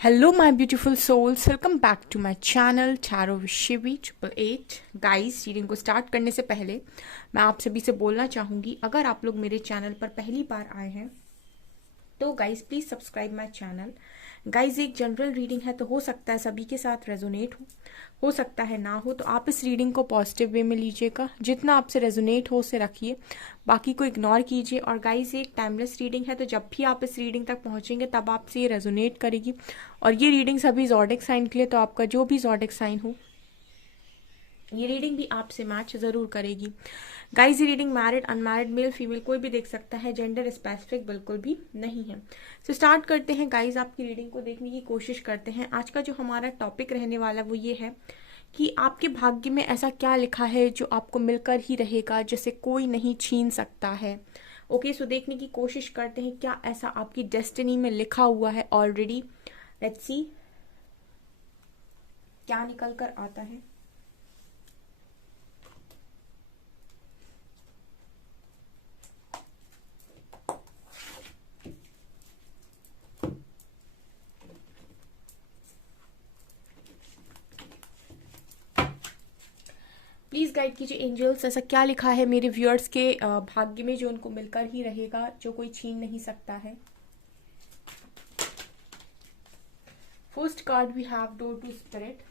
Hello, my beautiful souls. Welcome back to my channel Tarot with Shivi 888. Guys, reading को start करने से पहले मैं आप सभी से बोलना चाहूँगी, अगर आप लोग मेरे चैनल पर पहली बार आए हैं तो guys please subscribe my channel. Guys, एक जनरल रीडिंग है तो हो सकता है सभी के साथ रेजोनेट हो सकता है ना हो, तो आप इस रीडिंग को पॉजिटिव वे में लीजिएगा। जितना आपसे रेजोनेट हो उसे रखिए, बाकी को इग्नोर कीजिए। और गाइस, ये एक टाइमलेस रीडिंग है, तो जब भी आप इस रीडिंग तक पहुंचेंगे तब आपसे ये रेजोनेट करेगी। और ये रीडिंग सभी ज़ोडिक साइन के लिए, तो आपका जो भी ज़ोडिक साइन हो ये रीडिंग भी आपसे मैच जरूर करेगी। गाइस, ये reading married unmarried male female कोई भी देख सकता है, जेंडर स्पेसिफिक बिल्कुल भी नहीं है। तो स्टार्ट करते हैं गाइस, आपकी रीडिंग को देखने की कोशिश करते हैं। आज का जो हमारा टॉपिक रहने वाला वो ये है कि आपके भाग्य में ऐसा क्या लिखा है जो आपको मिलकर ही रहेगा, जिसे कोई नहीं छीन सकता है। ओके, सो देखने की कोशिश करते हैं क्या ऐसा आपकी डेस्टिनी में लिखा हुआ है ऑलरेडी। लेट्स सी क्या निकल कर आता है। प्लीज गाइड कीजिए एंजल्स, ऐसा क्या लिखा है मेरे व्यूअर्स के भाग्य में जो उनको मिलकर ही रहेगा, जो कोई छीन नहीं सकता है। First card we have door to spirit.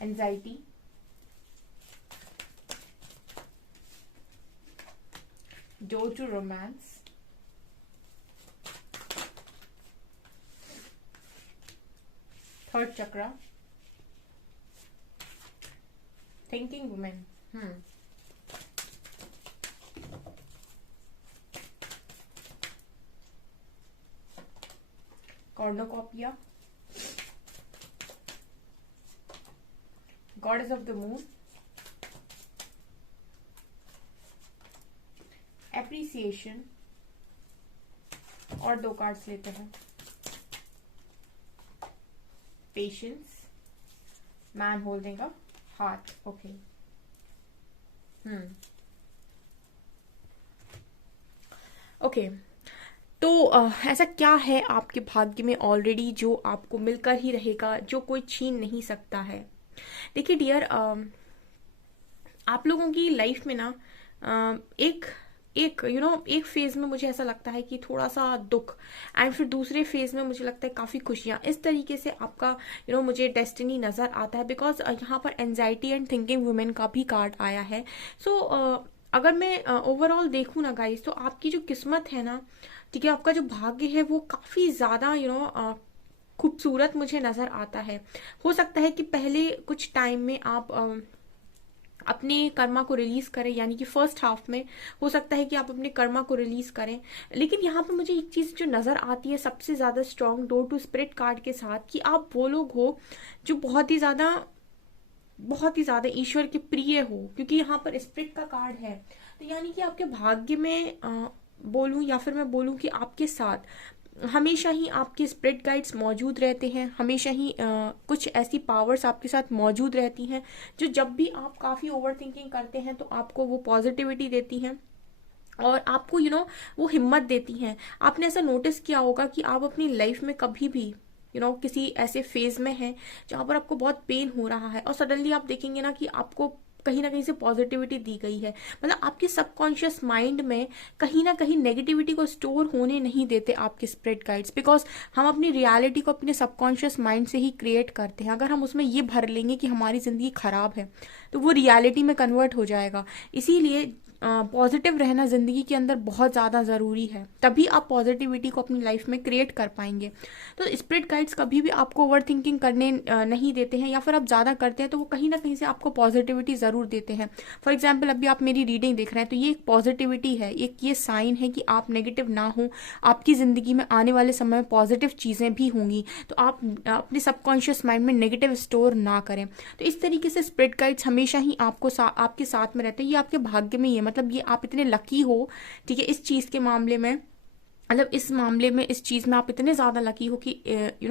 Anxiety, door to romance, third chakra, thinking woman, cornucopia, goddess of the moon, appreciation, और दो कार्ड्स लेते हैं। Patience, man holding a heart. Okay, okay, तो ऐसा क्या है आपके भाग्य में ऑलरेडी जो आपको मिलकर ही रहेगा, जो कोई छीन नहीं सकता है। देखिए डियर, आप लोगों की लाइफ में ना एक एक एक फेज में मुझे ऐसा लगता है कि थोड़ा सा दुख, एंड फिर दूसरे फेज में मुझे लगता है काफी खुशियां। इस तरीके से आपका मुझे डेस्टिनी नजर आता है, बिकॉज यहाँ पर एंजाइटी एंड थिंकिंग वुमेन का भी कार्ड आया है। सो अगर मैं ओवरऑल देखूँ ना गाइस, तो आपकी जो किस्मत है ना, ठीक है, आपका जो भाग्य है वो काफी ज्यादा खूबसूरत मुझे नजर आता है। हो सकता है कि पहले कुछ टाइम में आप अपने कर्मा को रिलीज करें, यानी कि फर्स्ट हाफ में हो सकता है कि आप अपने कर्मा को रिलीज करें। लेकिन यहाँ पर मुझे एक चीज जो नजर आती है सबसे ज्यादा strong door to spirit card के साथ, कि आप वो लोग हो जो बहुत ही ज्यादा ईश्वर के प्रिय हो, क्योंकि यहाँ पर स्पिरिट का कार्ड है। तो यानी कि आपके भाग्य में बोलूं या फिर मैं बोलूं कि आपके साथ हमेशा ही आपके स्पिरिट गाइड्स मौजूद रहते हैं। हमेशा ही कुछ ऐसी पावर्स आपके साथ मौजूद रहती हैं जो जब भी आप काफ़ी ओवर थिंकिंग करते हैं तो आपको वो पॉजिटिविटी देती हैं और आपको वो हिम्मत देती हैं। आपने ऐसा नोटिस किया होगा कि आप अपनी लाइफ में कभी भी किसी ऐसे फेज में हैं जहाँ पर आपको बहुत पेन हो रहा है, और सडनली आप देखेंगे ना कि आपको कहीं ना कहीं से पॉजिटिविटी दी गई है। मतलब आपके सबकॉन्शियस माइंड में कहीं ना कहीं नेगेटिविटी को स्टोर होने नहीं देते आपके स्पिरिट गाइड्स, बिकॉज हम अपनी रियलिटी को अपने सबकॉन्शियस माइंड से ही क्रिएट करते हैं। अगर हम उसमें ये भर लेंगे कि हमारी जिंदगी खराब है तो वो रियलिटी में कन्वर्ट हो जाएगा। इसीलिए पॉजिटिव रहना जिंदगी के अंदर बहुत ज़्यादा ज़रूरी है, तभी आप पॉजिटिविटी को अपनी लाइफ में क्रिएट कर पाएंगे। तो स्पिरिट गाइड्स कभी भी आपको ओवर थिंकिंग करने नहीं देते हैं, या फिर आप ज़्यादा करते हैं तो वो कहीं ना कहीं से आपको पॉजिटिविटी ज़रूर देते हैं। फॉर एग्जाम्पल, अभी आप मेरी रीडिंग देख रहे हैं तो ये एक पॉजिटिविटी है, एक ये साइन है कि आप नेगेटिव ना हो। आपकी ज़िंदगी में आने वाले समय में पॉजिटिव चीज़ें भी होंगी, तो आप अपने सबकॉन्शियस माइंड में नेगेटिव स्टोर ना करें। तो इस तरीके से स्पिरिट गाइड्स हमेशा ही आपके साथ में रहते हैं। ये आपके भाग्य में ही है, मतलब ये आप इतने लकी हो, ठीक है, इस चीज़ के मामले में मतलब इस मामले में, इस चीज़ में आप इतने ज़्यादा लकी हो कि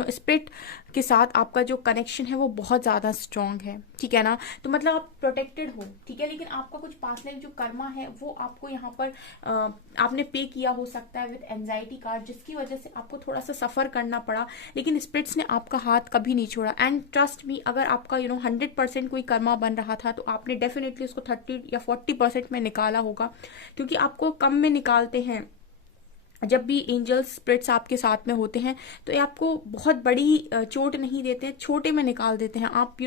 स्पिरिट के साथ आपका जो कनेक्शन है वो बहुत ज़्यादा स्ट्रांग है, ठीक है ना। तो मतलब आप प्रोटेक्टेड हो, ठीक है। लेकिन आपका कुछ पास्ट लाइफ जो कर्मा है वो आपको यहाँ पर आपने पे किया हो सकता है विद एंजाइटी कार्ड, जिसकी वजह से आपको थोड़ा सा सफ़र करना पड़ा, लेकिन स्पिरिट्स ने आपका हाथ कभी नहीं छोड़ा। एंड ट्रस्ट मी, अगर आपका 100% कोई कर्मा बन रहा था तो आपने डेफिनेटली उसको 30 या 40% में निकाला होगा, क्योंकि आपको कम में निकालते हैं। जब भी एंजल स्पिरिट्स आपके साथ में होते हैं तो ये आपको बहुत बड़ी चोट नहीं देते हैं, छोटे में निकाल देते हैं। आप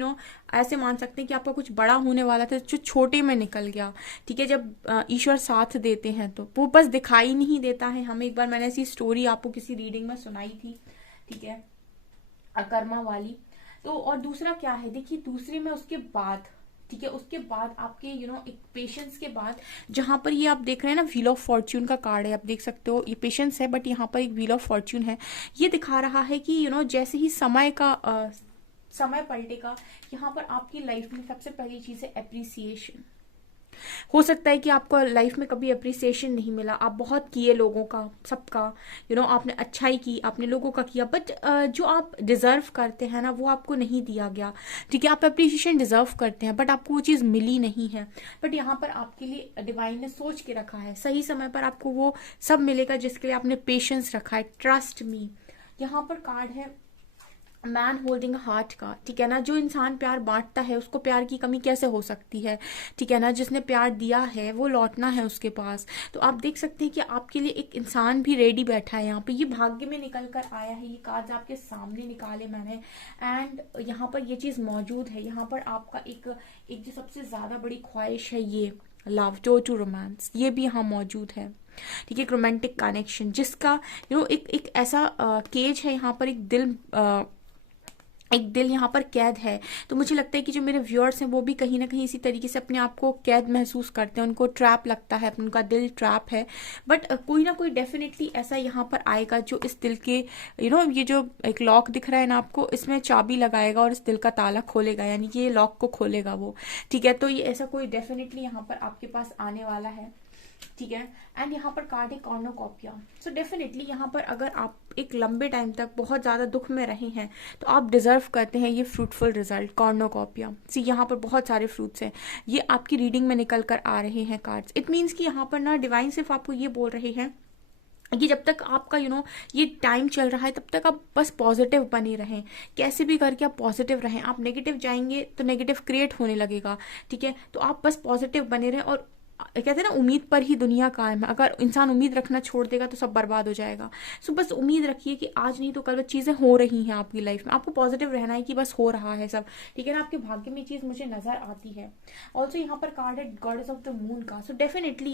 ऐसे मान सकते हैं कि आपका कुछ बड़ा होने वाला था जो छोटे में निकल गया, ठीक है। जब ईश्वर साथ देते हैं तो वो बस दिखाई नहीं देता है हमें। एक बार मैंने ऐसी स्टोरी आपको किसी रीडिंग में सुनाई थी, ठीक है, अकर्मा वाली। तो और दूसरा क्या है, देखिए दूसरे में उसके बाद, ठीक है, उसके बाद आपके एक पेशेंस के बाद, जहां पर ये आप देख रहे हैं ना व्हील ऑफ फॉर्च्यून का कार्ड है, आप देख सकते हो ये पेशेंस है, बट यहाँ पर एक व्हील ऑफ फॉर्च्यून है। ये दिखा रहा है कि जैसे ही समय पलटेगा, यहाँ पर आपकी लाइफ में सबसे पहली चीज है एप्रिसिएशन। हो सकता है कि आपको लाइफ में कभी अप्रिसिएशन नहीं मिला, आप बहुत किए लोगों का, सबका, आपने अच्छाई की, आपने लोगों का किया, बट जो आप डिजर्व करते हैं ना वो आपको नहीं दिया गया, ठीक है। आप अप्रिसिएशन डिजर्व करते हैं बट आपको वो चीज़ मिली नहीं है। बट यहाँ पर आपके लिए डिवाइन ने सोच के रखा है, सही समय पर आपको वो सब मिलेगा जिसके लिए आपने पेशेंस रखा है, ट्रस्ट मी। यहाँ पर कार्ड है मैन होल्डिंग हार्ट का, ठीक है ना। जो इंसान प्यार बांटता है उसको प्यार की कमी कैसे हो सकती है, ठीक है ना। जिसने प्यार दिया है वो लौटना है उसके पास। तो आप देख सकते हैं कि आपके लिए एक इंसान भी रेडी बैठा है यहाँ पे। ये भाग्य में निकल कर आया है, ये कार्ड्स आपके सामने निकाले मैंने, एंड यहाँ पर ये चीज मौजूद है। यहाँ पर आपका एक एक जो सबसे ज्यादा बड़ी ख्वाहिश है, ये लव, डोर टू रोमांस, ये भी यहाँ मौजूद है, ठीक है। एक रोमांटिक कनेक्शन जिसका एक ऐसा केज है यहाँ पर, एक दिल यहाँ पर कैद है। तो मुझे लगता है कि जो मेरे व्यूअर्स हैं वो भी कहीं ना कहीं इसी तरीके से अपने आप को कैद महसूस करते हैं, उनको ट्रैप लगता है, उनका दिल ट्रैप है। बट कोई ना कोई डेफिनेटली ऐसा यहाँ पर आएगा जो इस दिल के ये जो एक लॉक दिख रहा है ना आपको, इसमें चाबी लगाएगा और इस दिल का ताला खोलेगा, यानी कि ये लॉक को खोलेगा वो, ठीक है। तो ये ऐसा कोई डेफिनेटली यहाँ पर आपके पास आने वाला है, ठीक है। एंड यहाँ पर कार्ड है कॉर्नोकॉपिया। सो डेफिनेटली यहाँ पर अगर आप एक लंबे टाइम तक बहुत ज़्यादा दुख में रहे हैं तो आप डिजर्व करते हैं ये फ्रूटफुल रिजल्ट, कॉर्नोकॉपिया। सी यहाँ पर बहुत सारे फ्रूट्स हैं, ये आपकी रीडिंग में निकल कर आ रहे हैं कार्ड्स। इट मीन्स कि यहाँ पर ना डिवाइन सिर्फ आपको ये बोल रहे हैं कि जब तक आपका ये टाइम चल रहा है तब तक आप बस पॉजिटिव बने रहें, कैसे भी करके आप पॉजिटिव रहें। आप नेगेटिव जाएंगे तो नेगेटिव क्रिएट होने लगेगा, ठीक है। तो आप बस पॉजिटिव बने रहें, और कहते हैं ना उम्मीद पर ही दुनिया कायम है। अगर इंसान उम्मीद रखना छोड़ देगा तो सब बर्बाद हो जाएगा। सो बस उम्मीद रखिए कि आज नहीं तो कल चीज़ें हो रही हैं आपकी लाइफ में, आपको पॉजिटिव रहना है कि बस हो रहा है सब, ठीक है ना। आपके भाग्य में चीज़ मुझे नजर आती है। ऑल्सो यहाँ पर कार्ड है गॉडेस ऑफ द मून का। सो डेफिनेटली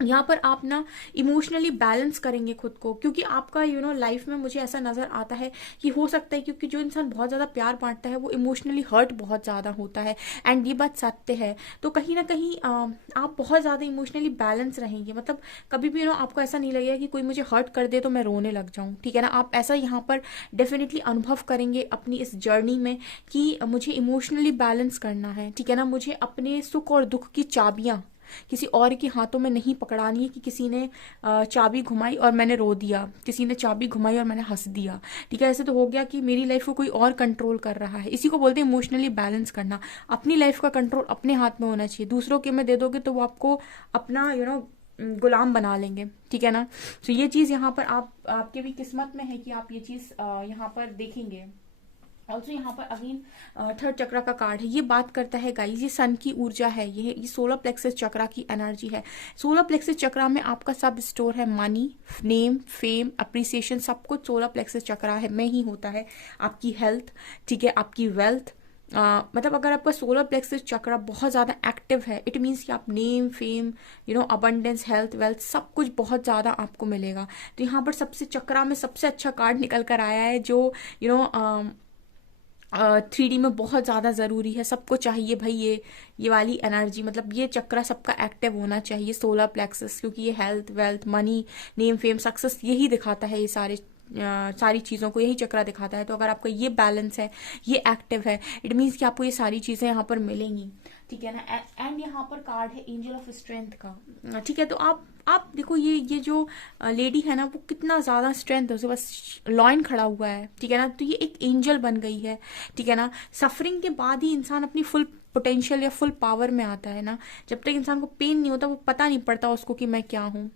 यहाँ पर आप ना इमोशनली बैलेंस करेंगे खुद को, क्योंकि आपका लाइफ में मुझे ऐसा नजर आता है कि हो सकता है, क्योंकि जो इंसान बहुत ज़्यादा प्यार बांटता है वो इमोशनली हर्ट बहुत ज़्यादा होता है, एंड ये बात सत्य है। तो कहीं ना कहीं आप बहुत ज़्यादा इमोशनली बैलेंस रहेंगे, मतलब कभी भी आपको ऐसा नहीं लगेगा कि कोई मुझे हर्ट कर दे तो मैं रोने लग जाऊँ, ठीक है ना। आप ऐसा यहाँ पर डेफिनेटली अनुभव करेंगे अपनी इस जर्नी में कि मुझे इमोशनली बैलेंस करना है, ठीक है ना। मुझे अपने सुख और दुख की चाबियाँ किसी और के हाथों में नहीं पकड़ानी है कि किसी ने चाबी घुमाई और मैंने रो दिया, किसी ने चाबी घुमाई और मैंने हंस दिया, ठीक है। ऐसे तो हो गया कि मेरी लाइफ को कोई और कंट्रोल कर रहा है। इसी को बोलते हैं इमोशनली बैलेंस करना। अपनी लाइफ का कंट्रोल अपने हाथ में होना चाहिए, दूसरों के में दे दोगे तो वो आपको अपना गुलाम बना लेंगे, ठीक है ना। तो ये चीज़ यहाँ पर आपके भी किस्मत में है कि आप ये चीज़ यहाँ पर देखेंगे। ऑल्सो यहाँ पर अगेन थर्ड चक्र का कार्ड है, ये बात करता है गाइस, ये सन की ऊर्जा है, ये सोलर प्लेक्सस चक्रा की एनर्जी है। सोलर प्लेक्सस चक्रा में आपका सब स्टोर है, मनी, नेम, फेम, अप्रिसिएशन, सब कुछ सोलर प्लेक्सस चक्रा है में ही होता है। आपकी हेल्थ, ठीक है, आपकी वेल्थ, मतलब अगर आपका सोलर प्लेक्सस चक्रा बहुत ज़्यादा एक्टिव है, इट मीन्स कि आप name, fame, abundance, health, wealth, सब कुछ बहुत ज़्यादा आपको मिलेगा। तो यहाँ पर सबसे चक्रा में सबसे अच्छा कार्ड निकल कर आया है, जो 3D में बहुत ज़्यादा ज़रूरी है, सबको चाहिए भाई ये वाली एनर्जी। मतलब ये चक्रा सबका एक्टिव होना चाहिए, सोलर प्लेक्सस, क्योंकि ये health, wealth, money, name, fame, success यही दिखाता है ये सारे सारी चीज़ों को, यही चक्रा दिखाता है। तो अगर आपका ये बैलेंस है, ये एक्टिव है, इट मीन्स कि आपको ये सारी चीज़ें यहाँ पर मिलेंगी, ठीक है ना। एंड यहाँ पर कार्ड है एंजल ऑफ स्ट्रेंथ का, ठीक है। तो आप देखो ये जो लेडी है ना, वो कितना ज़्यादा स्ट्रेंथ है, उसे बस लॉइन खड़ा हुआ है, ठीक है ना। तो ये एक एंजल बन गई है, ठीक है ना। सफरिंग के बाद ही इंसान अपनी फुल पोटेंशियल या फुल पावर में आता है ना। जब तक इंसान को पेन नहीं होता, वो पता नहीं पड़ता उसको कि मैं क्या हूँ,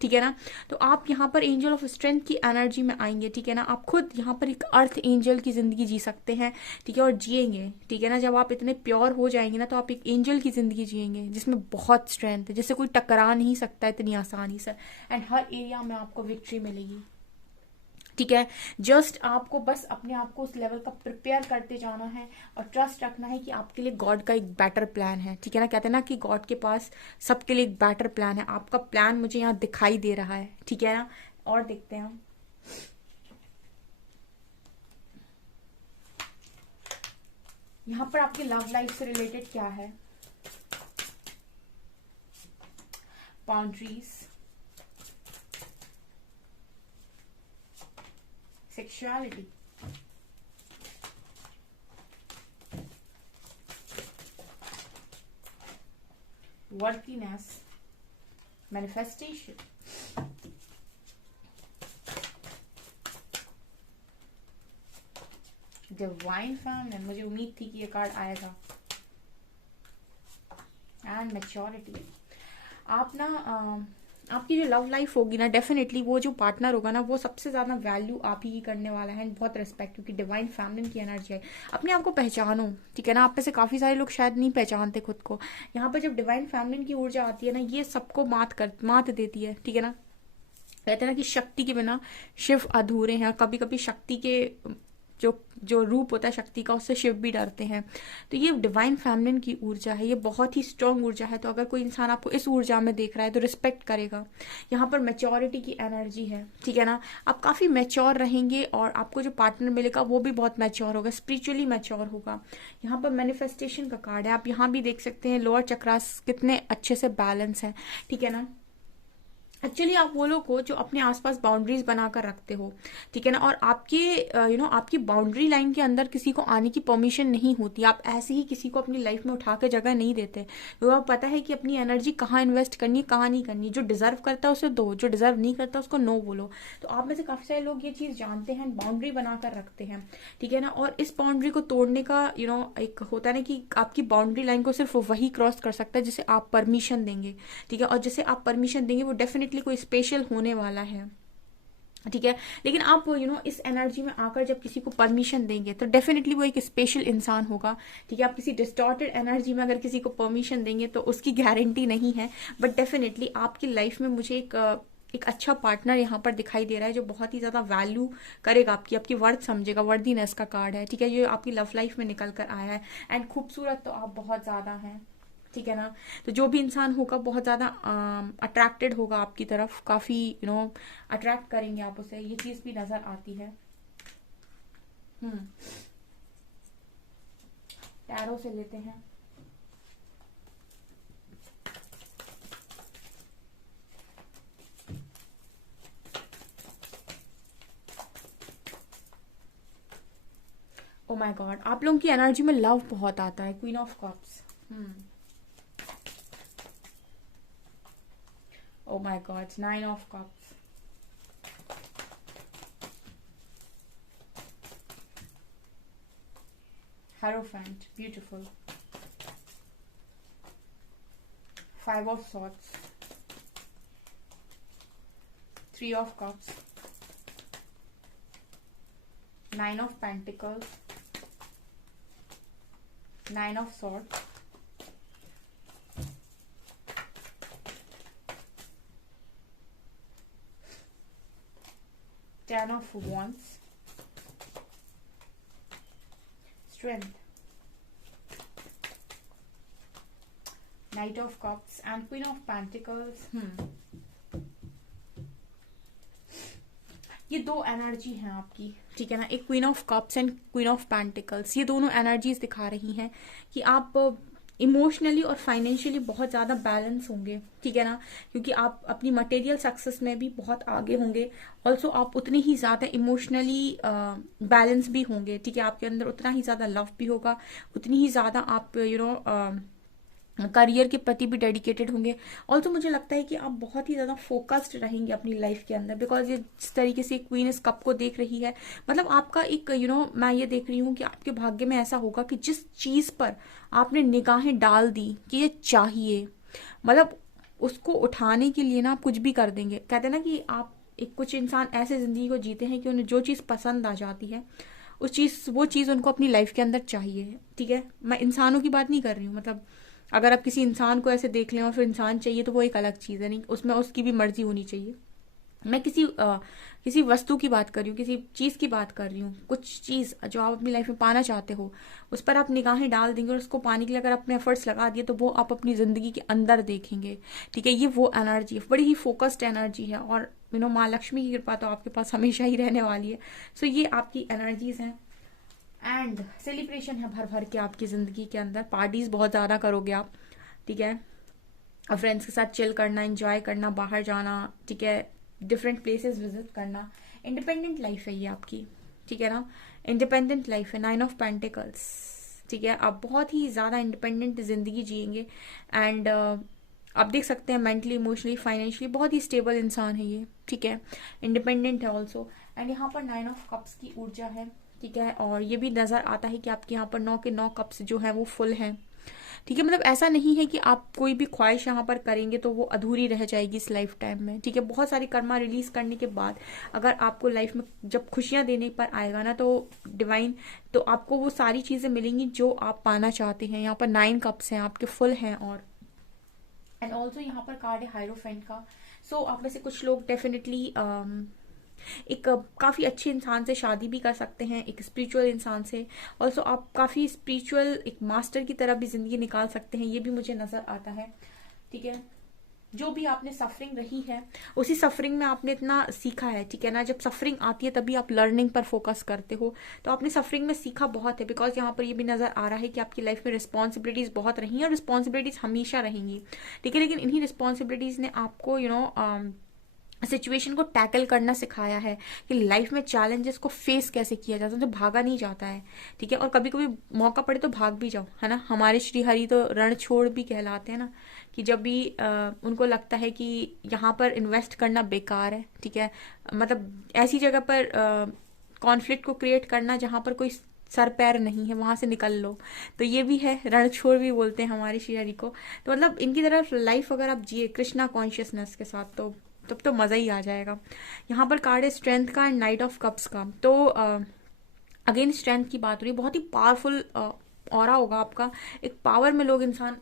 ठीक है ना। तो आप यहाँ पर एंजल ऑफ स्ट्रेंथ की एनर्जी में आएंगे, ठीक है ना। आप खुद यहाँ पर एक अर्थ एंजल की जिंदगी जी सकते हैं, ठीक है, और जिएंगे, ठीक है ना। जब आप इतने प्योर हो जाएंगे ना, तो आप एक एंजल की जिंदगी जिएंगे जिसमें बहुत स्ट्रेंथ है, जिससे कोई टकरा नहीं सकता इतनी आसानी से। एंड हर एरिया में आपको विक्ट्री मिलेगी, ठीक है। जस्ट आपको बस अपने आप को उस लेवल का प्रिपेयर करते जाना है और ट्रस्ट रखना है कि आपके लिए गॉड का एक बेटर प्लान है, ठीक है ना। कहते हैं ना कि गॉड के पास सबके लिए एक बेटर प्लान है। आपका प्लान मुझे यहाँ दिखाई दे रहा है, ठीक है ना। और देखते हैं हम, यहाँ पर आपकी लव लाइफ से रिलेटेड क्या है। Boundaries, sexuality, worthiness, manifestation, divine feminine, मुझे उम्मीद थी कि ये कार्ड आएगा, एंड मैच्योरिटी। आप ना आपकी जो लव लाइफ होगी ना, डेफिनेटली वो जो पार्टनर होगा ना, वो सबसे ज्यादा वैल्यू आप ही करने वाला है, बहुत रिस्पेक्ट, क्योंकि डिवाइन फेमिनिन की एनर्जी है। अपने आप को पहचानो, ठीक है ना। आप में से काफी सारे लोग शायद नहीं पहचानते खुद को। यहाँ पर जब डिवाइन फेमिनिन की ऊर्जा आती है ना, ये सबको मात देती है, ठीक है ना। कहते हैं ना कि शक्ति के बिना शिव अधूरे हैं। कभी कभी शक्ति के जो जो रूप होता है शक्ति का, उससे शिव भी डरते हैं। तो ये डिवाइन फेमिनिन की ऊर्जा है, ये बहुत ही स्ट्रांग ऊर्जा है। तो अगर कोई इंसान आपको इस ऊर्जा में देख रहा है तो रिस्पेक्ट करेगा। यहाँ पर मैच्योरिटी की एनर्जी है, ठीक है ना। आप काफी मैच्योर रहेंगे और आपको जो पार्टनर मिलेगा वो भी बहुत मैच्योर होगा, स्पिरिचुअली मैच्योर होगा। यहाँ पर मैनिफेस्टेशन का कार्ड है। आप यहाँ भी देख सकते हैं लोअर चक्रास कितने अच्छे से बैलेंस है, ठीक है ना। एक्चुअली आप वो लोग हो जो अपने आसपास बाउंड्रीज बनाकर रखते हो, ठीक है ना। और आपके आपकी बाउंड्री लाइन के अंदर किसी को आने की परमिशन नहीं होती। आप ऐसे ही किसी को अपनी लाइफ में उठा के जगह नहीं देते, क्योंकि आपको पता है कि अपनी एनर्जी कहाँ इन्वेस्ट करनी है, कहाँ नहीं करनी। जो डिजर्व करता है उसे दो, जो डिजर्व नहीं करता उसको नो बोलो। तो आप में से काफी सारे लोग ये चीज जानते हैं, बाउंड्री बनाकर रखते हैं, ठीक है ना। और इस बाउंड्री को तोड़ने का एक होता है ना कि आपकी बाउंड्री लाइन को सिर्फ वही क्रॉस कर सकता है जिसे आप परमिशन देंगे, ठीक है। और जिसे आप परमिशन देंगे वो डेफिनेटली कोई स्पेशल होने वाला है, ठीक है। लेकिन आप इस एनर्जी में आकर जब किसी को परमिशन देंगे तो डेफिनेटली वो एक स्पेशल इंसान होगा, ठीक है। आप किसी डिस्टॉर्टेड एनर्जी में अगर किसी को परमिशन देंगे तो उसकी गारंटी नहीं है, बट डेफिनेटली आपकी लाइफ में मुझे एक अच्छा पार्टनर यहाँ पर दिखाई दे रहा है जो बहुत ही ज्यादा वैल्यू करेगा आपकी वर्थ समझेगा। वर्दीनेस का कार्ड है, ठीक है। ये आपकी लव लाइफ में निकल कर आया है। एंड खूबसूरत तो आप बहुत ज्यादा हैं, ठीक है ना। तो जो भी इंसान होगा बहुत ज्यादा अट्रैक्टेड होगा आपकी तरफ, काफी अट्रैक्ट करेंगे आप उसे, ये चीज भी नजर आती है। टैरो से लेते हैं। ओ माय गॉड, आप लोगों की एनर्जी में लव बहुत आता है। Queen of cups, oh my god, 9 of cups, Hierophant, beautiful, 5 of swords, 3 of cups, 9 of pentacles, 9 of swords, 10 of wands, strength, Knight of cups and Queen of pentacles. ये दो energy हैं आपकी, ठीक है ना। एक queen of cups and queen of pentacles, ये दोनों एनर्जीज दिखा रही हैं कि आप इमोशनली और फाइनेंशियली बहुत ज़्यादा बैलेंस होंगे, ठीक है ना, क्योंकि आप अपनी मटेरियल सक्सेस में भी बहुत आगे होंगे। ऑल्सो आप उतनी ही ज़्यादा इमोशनली बैलेंस भी होंगे, ठीक है, आपके अंदर उतना ही ज़्यादा लव भी होगा, उतनी ही ज़्यादा आप करियर के प्रति भी डेडिकेटेड होंगे। ऑल्सो मुझे लगता है कि आप बहुत ही ज़्यादा फोकस्ड रहेंगे अपनी लाइफ के अंदर, बिकॉज ये जिस तरीके से क्वीन इस कप को देख रही है, मतलब आपका एक मैं ये देख रही हूँ कि आपके भाग्य में ऐसा होगा कि जिस चीज़ पर आपने निगाहें डाल दी कि ये चाहिए, मतलब उसको उठाने के लिए ना आप कुछ भी कर देंगे। कहते हैं ना कि आप एक कुछ इंसान ऐसे ज़िंदगी को जीते हैं कि उन्हें जो चीज़ पसंद आ जाती है वो चीज़ उनको अपनी लाइफ के अंदर चाहिए, ठीक है। मैं इंसानों की बात नहीं कर रही हूँ, मतलब अगर आप किसी इंसान को ऐसे देख लें और फिर इंसान चाहिए तो वो एक अलग चीज़ है, नहीं उसमें उसकी भी मर्जी होनी चाहिए। मैं किसी वस्तु की बात कर रही हूँ, किसी चीज़ की बात कर रही हूँ, कुछ चीज़ जो आप अपनी लाइफ में पाना चाहते हो उस पर आप निगाहें डाल देंगे और उसको पाने के लिए अगर आपने एफर्ट्स लगा दिए तो वो आप अपनी ज़िंदगी के अंदर देखेंगे, ठीक है। ये वो एनर्जी है, बड़ी ही फोकस्ड एनर्जी है, और माँ लक्ष्मी की कृपा तो आपके पास हमेशा ही रहने वाली है। सो ये आपकी एनर्जीज हैं, एंड सेलिब्रेशन है भर भर के आपकी ज़िंदगी के अंदर। पार्टीज बहुत ज़्यादा करोगे आप, ठीक है, और फ्रेंड्स के साथ चिल करना, एंजॉय करना, बाहर जाना, ठीक है, डिफरेंट प्लेसेस विजिट करना। इंडिपेंडेंट लाइफ है ये आपकी, ठीक है ना, इंडिपेंडेंट लाइफ है, 9 ऑफ पेंटिकल्स, ठीक है। आप बहुत ही ज़्यादा इंडिपेंडेंट ज़िंदगी जिएंगे, एंड आप देख सकते हैं मेंटली, इमोशनली, फाइनेंशियली बहुत ही स्टेबल इंसान है ये, ठीक है, इंडिपेंडेंट है ऑल्सो। एंड यहाँ पर 9 ऑफ कप्स की ऊर्जा है, ठीक है, और ये भी नज़र आता है कि आपके यहाँ पर 9 के 9 कप्स जो है वो फुल हैं, ठीक है। मतलब ऐसा नहीं है कि आप कोई भी ख्वाहिश यहाँ पर करेंगे तो वो अधूरी रह जाएगी इस लाइफ टाइम में, ठीक है। बहुत सारी कर्मा रिलीज करने के बाद अगर आपको लाइफ में जब खुशियाँ देने पर आएगा ना तो डिवाइन, तो आपको वो सारी चीज़ें मिलेंगी जो आप पाना चाहते हैं। यहाँ पर 9 कप्स हैं आपके फुल हैं, और एंड ऑल्सो यहाँ पर कार्ड है हायरोफेंट का। सो आप में से कुछ लोग डेफिनेटली एक काफ़ी अच्छे इंसान से शादी भी कर सकते हैं, एक स्पिरिचुअल इंसान से। ऑल्सो आप काफ़ी स्पिरिचुअल एक मास्टर की तरह भी जिंदगी निकाल सकते हैं, ये भी मुझे नज़र आता है, ठीक है। जो भी आपने सफरिंग रही है उसी सफरिंग में आपने इतना सीखा है, ठीक है ना। जब सफरिंग आती है तभी आप लर्निंग पर फोकस करते हो, तो आपने सफरिंग में सीखा बहुत है, बिकॉज यहाँ पर ये भी नज़र आ रहा है कि आपकी लाइफ में रिस्पॉन्सिबिलिटीज़ बहुत रही हैं, और रिस्पॉन्सिबिलिटीज़ हमेशा रहेंगी, ठीक है। लेकिन इन्हीं रिस्पॉन्सिबिलिटीज़ ने आपको सिचुएशन को टैकल करना सिखाया है कि लाइफ में चैलेंजेस को फेस कैसे किया जाता है, तो भागा नहीं जाता है, ठीक है। और कभी कभी मौका पड़े तो भाग भी जाओ, है ना। हमारे श्री हरि तो रण छोड़ भी कहलाते हैं ना, कि जब भी उनको लगता है कि यहाँ पर इन्वेस्ट करना बेकार है, ठीक है, मतलब ऐसी जगह पर कॉन्फ्लिक्ट को क्रिएट करना जहाँ पर कोई सर पैर नहीं है, वहां से निकल लो, तो ये भी है, रणछोड़ भी बोलते हैं हमारे श्री हरि को। तो मतलब इनकी तरफ लाइफ अगर आप जिए कृष्णा कॉन्शियसनेस के साथ तो तब तो मज़ा ही आ जाएगा। यहाँ पर कार्ड है स्ट्रेंथ का एंड नाइट ऑफ कप्स का। तो अगेन स्ट्रेंथ की बात हो रही है, बहुत ही पावरफुल ऑरा होगा आपका, एक पावर में लोग इंसान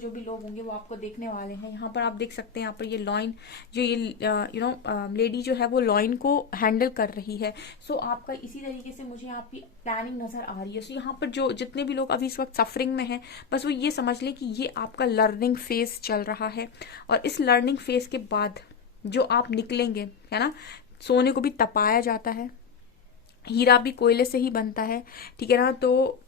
जो भी लोग होंगे वो आपको देखने वाले हैं। यहाँ पर आप देख सकते हैं, यहाँ पर ये लॉइन जो ये लेडी जो है वो लॉइन को हैंडल कर रही है। सो आपका इसी तरीके से मुझे यहाँ की प्लानिंग नजर आ रही है। सो यहाँ पर जो जितने भी लोग अभी इस वक्त सफरिंग में हैं, बस वो ये समझ लें कि ये आपका लर्निंग फेज चल रहा है, और इस लर्निंग फेज के बाद जो आप निकलेंगे, है ना, सोने को भी तपाया जाता है, हीरा भी कोयले से ही बनता है, ठीक है ना। तो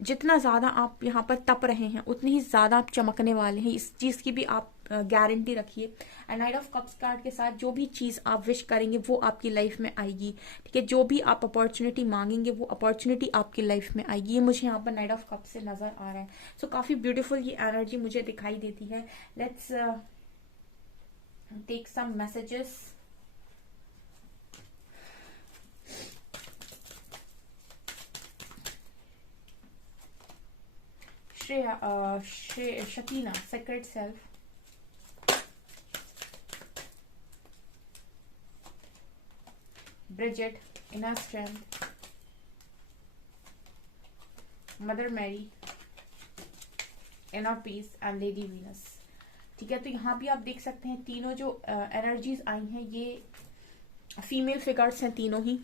जितना ज़्यादा आप यहाँ पर तप रहे हैं उतनी ही ज़्यादा आप चमकने वाले हैं, इस चीज़ की भी आप गारंटी रखिए। And night of cups card के साथ जो भी चीज़ आप विश करेंगे वो आपकी लाइफ में आएगी, ठीक है। जो भी आप अपॉर्चुनिटी मांगेंगे वो अपॉर्चुनिटी आपकी लाइफ में आएगी, ये मुझे यहाँ पर नाइट ऑफ कप्स से नज़र आ रहा है। सो काफ़ी ब्यूटीफुल ये एनर्जी मुझे दिखाई देती है। Let's take some messages. Shakina, sacred self. Bridget, inner strength. Mother Mary, inner peace, and Lady Venus, ठीक है। तो यहाँ भी आप देख सकते हैं तीनों जो एनर्जीज आई हैं ये फीमेल फिगर्स हैं तीनों ही,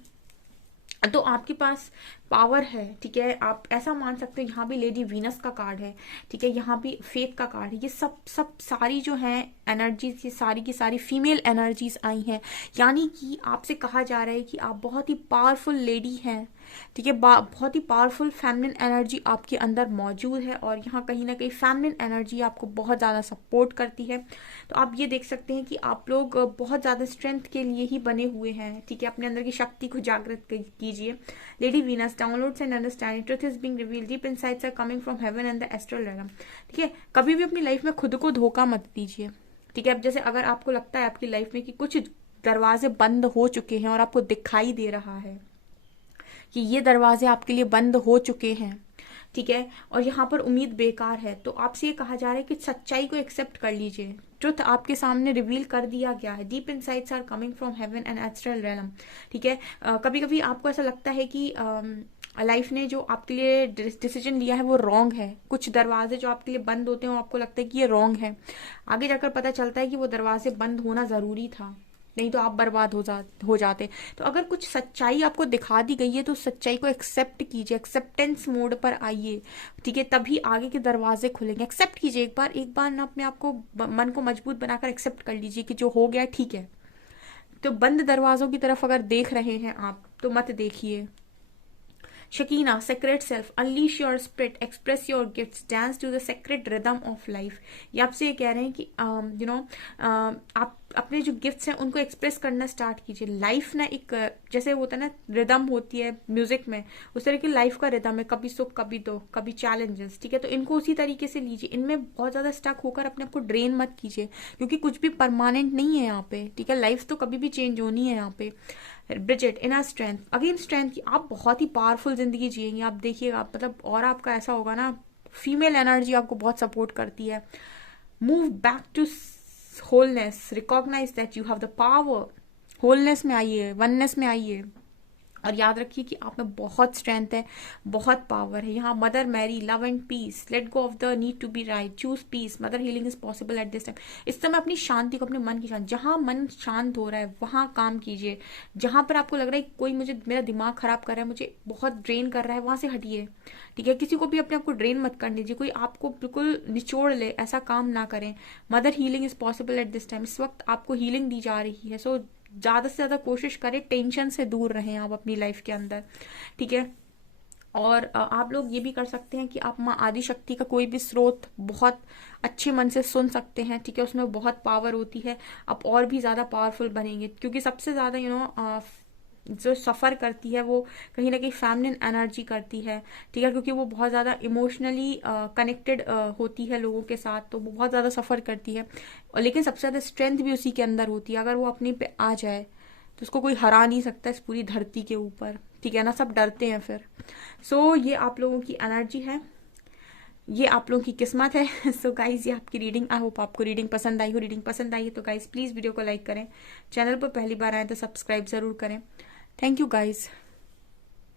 तो आपके पास पावर है, ठीक है। आप ऐसा मान सकते हो, यहाँ भी लेडी वीनस का कार्ड है, ठीक है, यहाँ भी फेथ का कार्ड है। ये सब सारी जो है एनर्जीज, ये सारी की सारी फीमेल एनर्जीज आई हैं, यानी कि आपसे कहा जा रहा है कि आप बहुत ही पावरफुल लेडी हैं, ठीक है। बहुत ही पावरफुल फेमिनिन एनर्जी आपके अंदर मौजूद है, और यहाँ कहीं ना कहीं फेमिनिन एनर्जी आपको बहुत ज़्यादा सपोर्ट करती है। तो आप ये देख सकते हैं कि आप लोग बहुत ज़्यादा स्ट्रेंथ के लिए ही बने हुए हैं, ठीक है। अपने अंदर की शक्ति को जागृत कीजिए। Lady Venus downloads and understanding truth is being revealed, deep insights are coming from heaven and the astral realm, ठीक है। कभी भी अपनी लाइफ में खुद को धोखा मत दीजिए, ठीक है। अब जैसे अगर आपको लगता है आपकी लाइफ में कि कुछ दरवाजे बंद हो चुके हैं और आपको दिखाई दे रहा है कि ये दरवाजे आपके लिए बंद हो चुके हैं, ठीक है, और यहाँ पर उम्मीद बेकार है, तो आपसे ये कहा जा रहा है कि सच्चाई को एक्सेप्ट कर लीजिए। ट्रुथ आपके सामने रिवील कर दिया गया है। Deep insights are coming from heaven and astral realm, ठीक है। कभी कभी आपको ऐसा लगता है कि लाइफ ने जो आपके लिए डिसीजन लिया है वो रॉन्ग है। कुछ दरवाजे जो आपके लिए बंद होते हैं वो आपको लगता है कि ये रॉन्ग है, आगे जाकर पता चलता है कि वो दरवाजे बंद होना जरूरी था, नहीं तो आप बर्बाद हो जाते। तो अगर कुछ सच्चाई आपको दिखा दी गई है तो सच्चाई को एक्सेप्ट कीजिए, एक्सेप्टेंस मोड पर आइए, ठीक है, तभी आगे के दरवाजे खुलेंगे। एक्सेप्ट कीजिए, एक बार ना अपने आप को, मन को मजबूत बनाकर एक्सेप्ट कर लीजिए कि जो हो गया ठीक है। तो बंद दरवाजों की तरफ अगर देख रहे हैं आप तो मत देखिए। Shekinah, sacred self, unleash your spirit, express your gifts, dance to the sacred rhythm of life. ये आपसे ये कह रहे हैं कि आप अपने जो गिफ्ट्स हैं उनको एक्सप्रेस करना स्टार्ट कीजिए। लाइफ ना एक जैसे होता है ना, रिदम होती है म्यूजिक में, उस तरह की लाइफ का रिदम है, कभी सुख कभी दुख कभी चैलेंजेस, ठीक है। तो इनको उसी तरीके से लीजिए, इनमें बहुत ज्यादा स्टक होकर अपने आप को ड्रेन मत कीजिए, क्योंकि कुछ भी परमानेंट नहीं है यहाँ पे, ठीक है। लाइफ तो कभी भी चेंज होनी है यहाँ पे। Bridget, inner strength, again strength की आप बहुत ही पावरफुल जिंदगी जिएंगे। आप देखिएगा, मतलब और आपका ऐसा होगा ना, फीमेल एनर्जी आपको बहुत सपोर्ट करती है। Move back to wholeness, recognise that you have the power. Wholeness में आइए, वननेस में आइए, और याद रखिए कि आप में बहुत स्ट्रेंथ है, बहुत पावर है। यहाँ Mother Mary, love and peace, let go of the need to be right, choose peace, mother healing is possible at this time. इस समय अपनी शांति को, अपने मन की शांति, जहां मन शांत हो रहा है वहां काम कीजिए। जहां पर आपको लग रहा है कि कोई मुझे, मेरा दिमाग खराब कर रहा है, मुझे बहुत ड्रेन कर रहा है, वहां से हटिए, ठीक है। किसी को भी अपने आप को ड्रेन मत करने दीजिए, कोई आपको बिल्कुल निचोड़ ले, ऐसा काम ना करें। Mother healing is possible at this time, इस वक्त आपको हीलिंग दी जा रही है। सो ज्यादा से ज्यादा कोशिश करें, टेंशन से दूर रहें आप अपनी लाइफ के अंदर, ठीक है। और आप लोग ये भी कर सकते हैं कि आप माँ आदि शक्ति का कोई भी स्रोत बहुत अच्छे मन से सुन सकते हैं, ठीक है। उसमें बहुत पावर होती है, आप और भी ज्यादा पावरफुल बनेंगे, क्योंकि सबसे ज्यादा जो सफर करती है वो कहीं ना कहीं फेमिनिन एनर्जी करती है, ठीक है, क्योंकि वो बहुत ज्यादा इमोशनली कनेक्टेड होती है लोगों के साथ, तो वो बहुत ज्यादा सफर करती है। और लेकिन सबसे ज्यादा स्ट्रेंथ भी उसी के अंदर होती है। अगर वो अपने पे आ जाए तो उसको कोई हरा नहीं सकता इस पूरी धरती के ऊपर, ठीक है ना। सब डरते हैं फिर। सो ये आप लोगों की एनर्जी है, ये आप लोगों की किस्मत है। सो गाइज, ये आपकी रीडिंग, आई होप आपको रीडिंग पसंद आई हो। रीडिंग पसंद आई है तो गाइज प्लीज वीडियो को लाइक करें, चैनल पर पहली बार आए तो सब्सक्राइब जरूर करें। Thank you guys.